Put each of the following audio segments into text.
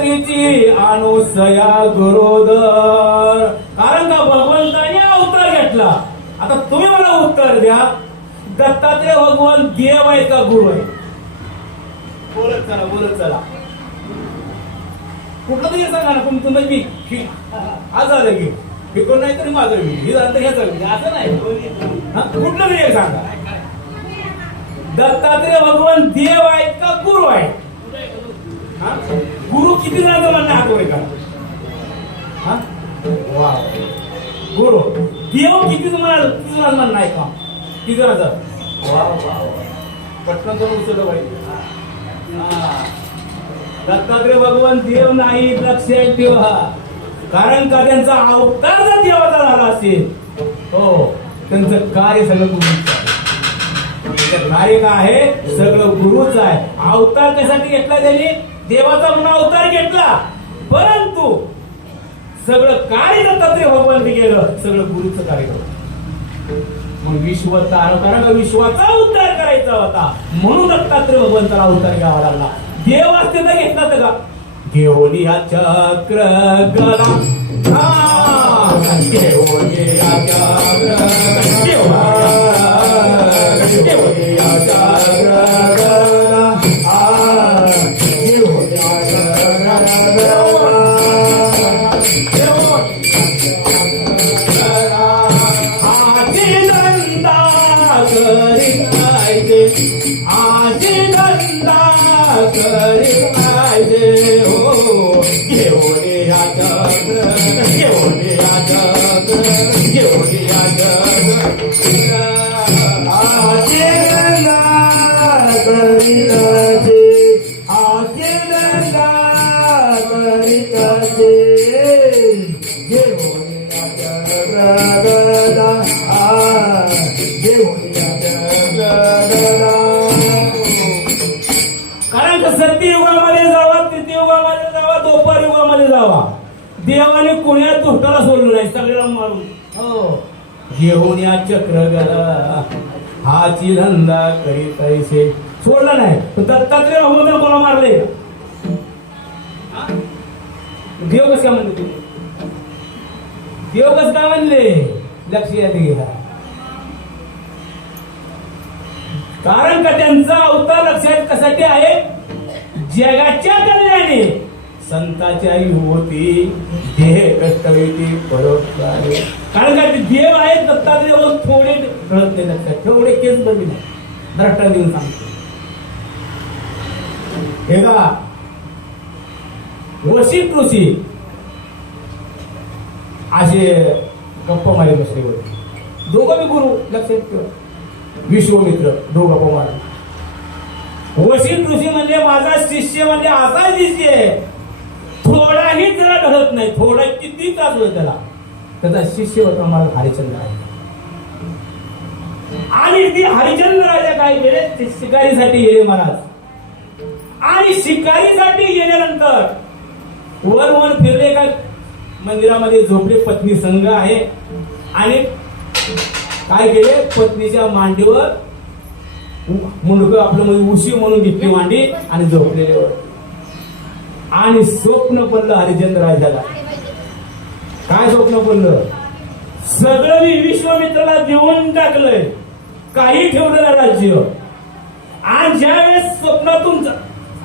रात्रीची अनुसया गुरुदर. कारण का भगवंताने अवतार घेतला? आता तुम्ही मला उत्तर द्या. दत्तात्रय भगवान देव आहे का गुरु आहे? बोलत चला बोलत चला. कुठलं तरी सांगा ना तुमचं तुम्ही मी ही- आज आलं की. हे नाही तरी माझं मी हे झालं तर ह्याचं असं नाही. कुठलं तरी एक सांगा. दत्तात्रय भगवान देव आहेत का गुरु आहेत? हा? गुरु किती जणांचं म्हणणं हात वर का? हा? वा. गुरु. देव किती तुम्हाला किती जणांचं म्हणणं आहे का? किती जणांचं वा, पटकन करून उचललं पाहिजे दत्तात्रय भगवान देव नाही लक्षात ठेवा कारण का त्यांचा अवतार जर देवाचा झाला असेल हो त्यांचं कार्य सगळं गुरु कार्य काय आहे? सगळं गुरुच आहे. अवतार त्यासाठी घेतला त्यांनी? देवाचा म्हणून अवतार घेतला. परंतु सगळं कार्य दत्तात्रय भगवान गेलं सगळं गुरुचं कार्य मग विश्व तार कारण विश्वाचा उद्धार करायचा होता? म्हणून दत्तात्रय भगवंताला अवतार घ्यावा लागला. देव असते तर घेतला तर का? घेऊन या चक्र गला. घेऊन या चक्र घेऊन या चक्र आजी धंदा करीत पाहिजे हो. घेऊन या चक्र घेऊन या चक्र घेऊन या चक्र आजी नंदा करीताचे आजी नंदा घेऊन या आ घेऊन या सत्ययुगामध्ये जावा तृतीयुगामध्ये जावा दोपार युगामध्ये जावा. देवाने कोण्या दुष्टाला सोडलं नाही? सगळ्याला मारून. हो. घेऊन या चक्र गला हाची धंदा करीत पैसे. सोडला नाही. पण दत्तात्रय भगवंताला कोणा मारले? हा? देव कस काय म्हणले तुम्ही देव कस काय म्हणले? लक्ष यात घ्या. कारण का त्यांचा अवतार लक्षात कशासाठी आहे? जगाच्या कल्याणे. संताची आई होती देह कष्टवेती परोपकारी. कारण का ते देव आहेत दत्तात्रय थोडे कळत नाही लक्षात. थोडे केस बघी नाही द्रष्टा देऊन सांगतो. हे का वशी कृषी असे गप्प मारे बसले होते. दोघं मी गुरु लक्षात ठेवा. विश्वमित्र दोघं गप्पा मारले वशिष्ठ ऋषी म्हणजे माझा शिष्य म्हणजे असा शिष्य आहे. थोडाही त्याला ढळत नाही. थोडा किती तास होईल त्याला? त्याचा शिष्य होता मला हरिचंद्र आहे आणि ती हरिचंद्र राजा काय केले? ते शिकारीसाठी गेले महाराज. आणि शिकारीसाठी गेल्यानंतर वर वर फिरले का मंदिरामध्ये झोपले. पत्नी संघ आहे. आणि काय केले? पत्नीच्या मांडीवर मुंडक आपलं म्हणजे उशी म्हणून घेतली मांडी आणि झोपलेले आणि स्वप्न पडलं हरिचंद्र राजाला काय स्वप्न पडलं? सगळं मी विश्वामित्राला देऊन टाकलंय. काही ठेवलं राज्य. आणि ज्यावेळेस स्वप्नातून जा-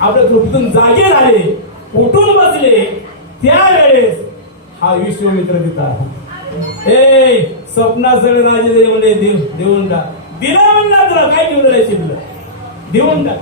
आपल्या झोपेतून जागे झाले उठून बसले त्यावेळेस हा विश्वमित्र तिथं आहे. ए स्वप्नात सगळे राजे देव देऊन टाक. दिला म्हणला तुला काय ठेवलं नाही शिल्लक देऊन टाक.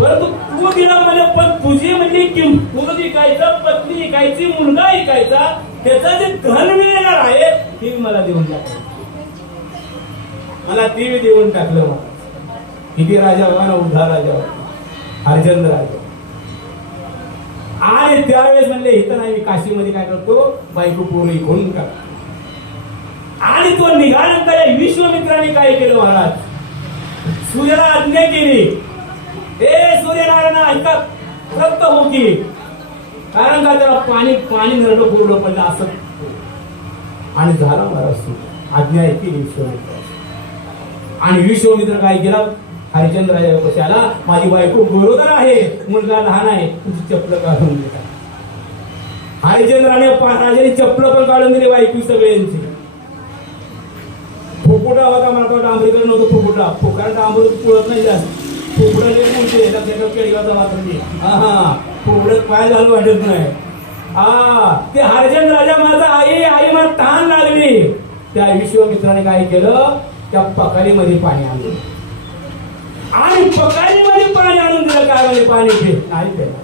परंतु तू दिला म्हणजे पण तुझी म्हणजे किंमत ऐकायचा पत्नी ऐकायची मुलगा ऐकायचा त्याचा जे धन मिळणार आहे ते मला देऊन टाक. मला ते देऊन टाकलं मला किती राजा होता ना उद्धा राजा होता अर्जन राजा. आणि त्यावेळेस म्हणले इथं नाही मी काशीमध्ये काय करतो? बायको पोरी घेऊन टाकतो. आणि तो निघाल्यानंतर या विश्वमित्राने काय केलं महाराज? सूर्याला आज्ञा केली. ए सूर्यनारायण ऐका रक्त होती कारण का त्याला पाणी पाणी नरडं पूर्ण पडलं असं? आणि झाला महाराज सूर्य आज्ञा ऐकली विश्वमित्र. आणि विश्वमित्र काय केला? हरिचंद्राच्या कशी आला. माझी बायको गरोदर आहे. मुलगा लहान आहे. तुझी चप्पल काढून देता. हरिचंद्राने पा- राजाने चप्पल पण काढून दिली बायको सगळ्यांची. फुकुटा होता मला तो डांबरीकडे नव्हतं पोपोटा फुकारा डांबर पुळत नाही जास्त. फुकडा मोठे लक्षात केळीवाचा मात्र नाही हा हा. फुकडत पाय घालून वाटत नाही. हा ते हरिचंद्र राजा माझा आई आई मला तहान लागली. त्या विश्वमित्राने काय केलं? त्या पकारीमध्ये पाणी आणलं. आणि पकारीमध्ये पाणी आणून दिलं. काय म्हणजे पाणी? घे नाही त्याला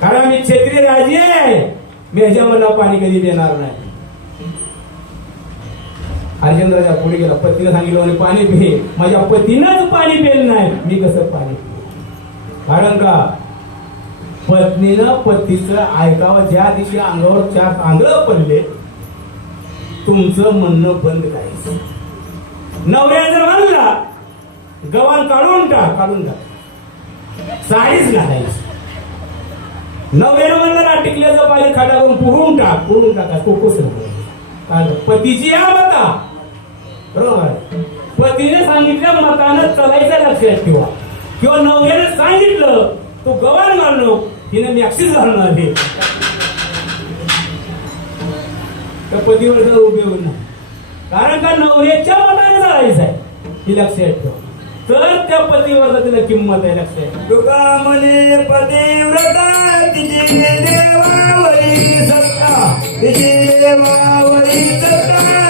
कारण मी क्षेत्रीय राजे आहे. मी ह्याच्यामधला पाणी कधी देणार नाही. हरिचंद्राच्या पुढे गेला. पतीने सांगितलं म्हणे पाणी पे माझ्या पतीनंच पाणी पेल नाही. मी कसं पाणी पिऊ? कारण का? पत्नीनं पतीचं ऐकावं. ज्या दिवशी अंगावर चार आंधळ पडले तुमचं म्हणणं बंद करायचं. नवऱ्या जर म्हणला गव्हाण काढून टाक काढून टाक. साडीच घालायची. नवऱ्यानं म्हणलं ना टिकल्याचं पाणी खाटावरून पुरून टाक पुरून टाका कोकोस काय पतीची या मता बरोबर आहे. पतीने सांगितलं मतानं चलायचं लक्षात ठेवा. किंवा नवऱ्याने सांगितलं तू गवार मारलो तिने मॅक्सिस घालणार हे त्या पतीवर जर उपयोग नाही. कारण का नवऱ्याच्या मताने चालायचं आहे ही लक्षात ठेवा. तर त्या पतीवर तिला किंमत आहे लक्षात तुका म्हणे पतिव्रता तिची देवावरी सत्ता. तिची देवावरी सत्ता.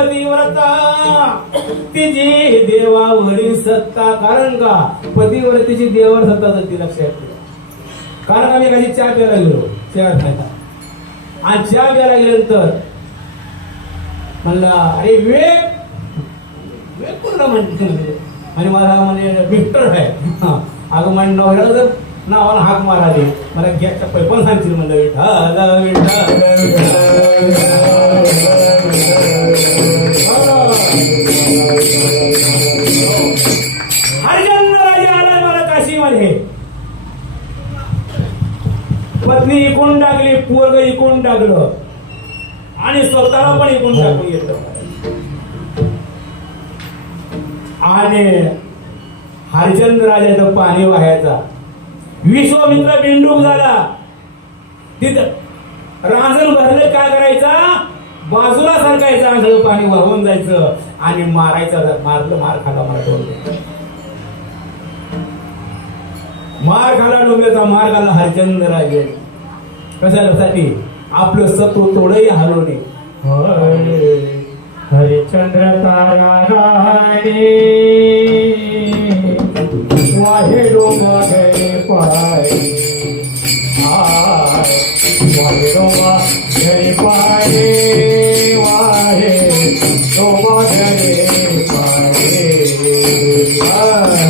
पतिव्रता तिची देवावरील सत्ता. कारण का? पतिव्रतेची देवावर सत्ता जाते लक्षात कारण आम्ही काही चहा प्यायला गेलो. चहा खायला. आणि चहा प्यायला गेल्यानंतर म्हणला अरे वेग वेग कोणला म्हणते. आणि मला म्हणजे विक्टर आहे. अगं म्हणजे नवऱ्याला जर नावाला हाक माराली मला गॅसच्या पैपण सांगतील म्हणलं विठ्ठल विठ्ठल. हरिजन राजा आलाय मला काशीमध्ये. पत्नी इकून टाकली पोरग इकून टाकलं. आणि स्वतःला पण इकून टाकून येत आणि हरिचंद्र राजाचं पाणी वाहायचा. विश्वमित्र बिंडूक झाला. तिथं रांजण भरले काय करायचा? बाजूला सरकायचं आणि पाणी वाहून जायचं. आणि मारायचा मारलं मार खाला मार डोंबले मार खाला डोंबल्याचा मार खाला हरिचंद्र राजे. कशासाठी आपलं सत्व तोडही हलवणे हरिचंद्र तारा राणे वाहे डोंगा गे पाय वाहे डोंगा गे पाय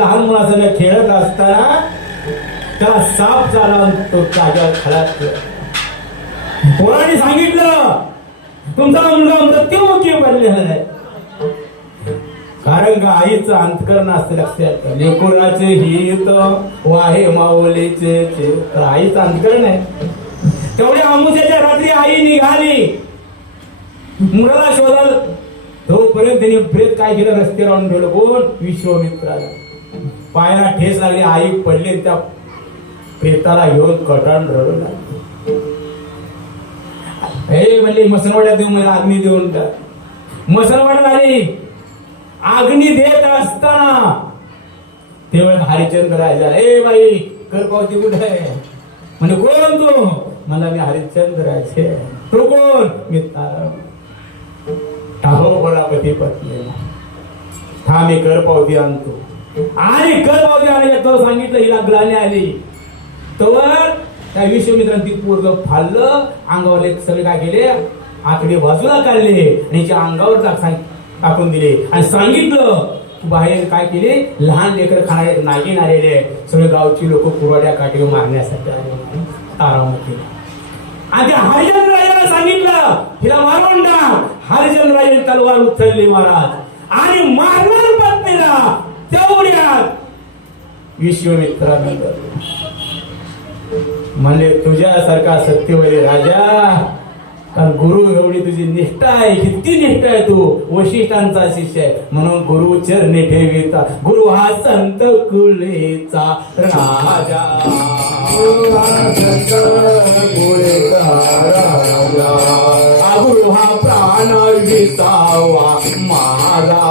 लहान मुलासंग खेळत असताना त्याला साप चाला तो जागेवर खलात कोणाने सांगितलं तुमचा मुलगा मृत्युमुखी बनलेला आहे. कारण का आईचं अंतकरण असते लक्षात लेकुराचे हित वाहे माऊलीचे तर आईचं अंतकरण आहे. तेवढ्या अमुष्याच्या रात्री आई निघाली. मुलाला शोधाल तोपर्यंत त्यांनी प्रेत काय केलं? रस्त्यावर आणून ठेवलं. कोण? विश्वमित्राला. पायाला ठेस लागली आई पडली त्या प्रेताला घेऊन कटाण रडू लागली. हे म्हणले मसनवाड्यात देऊन मला अग्नी देऊन टाक. मसनवाड्यात आली अग्नी देत असताना तेव्हा हरिचंद्र राजा ए बाई कर पावती कुठे? आहे म्हणजे कोण तू? मला मी हरिश्चंद्र राहायचे तू कोण? मी तारा. टाहो पती पत्नी हा मी कर पावती आणतो. आणि कर पावती आणायला तो सांगितलं हिला ग्लानी आली. तर त्या विश्वमित्रांनी ती पूर्ण फाडलं अंगावर एक सगळे काय केले आकडे बाजूला काढले आणि हिच्या अंगावर टाकून दिले. आणि सांगितलं बाहेर काय केले? लहान लेकर खाणारे नागिन आलेले सगळे गावची लोक कुरवाड्या काठी मारण्यासाठी आले तारामुखी आणि त्या हरिचंद्र राजाला सांगितलं हिला मारून टाक हरिचंद्र राजाने तलवार उचलली महाराज. आणि मारणार तेवढ्यात विश्वमित्रानंद म्हणले तुझ्यासारखा सत्यवरी राजा कारण गुरु एवढी तुझी निष्ठा आहे किती निष्ठा आहे तू वशिष्ठांचा शिष्य आहे. म्हणून गुरु चरणी ठेविता गुरु हा संत कुलेचा राजा. गुरु हा प्राण विसावा माझा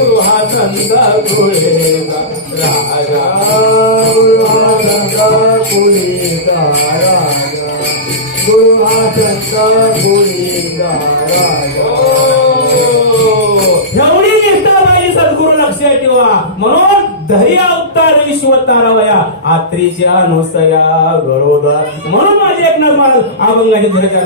गुरु हा संत कुळेचा राजा एवढी निष्ठा पाहिजे सद्गुरु लक्षात ठेवा. म्हणून अवतार आत्रीच्या गरोदर. म्हणून माझे एकनाथ महाराज अभंगाचे धरच्या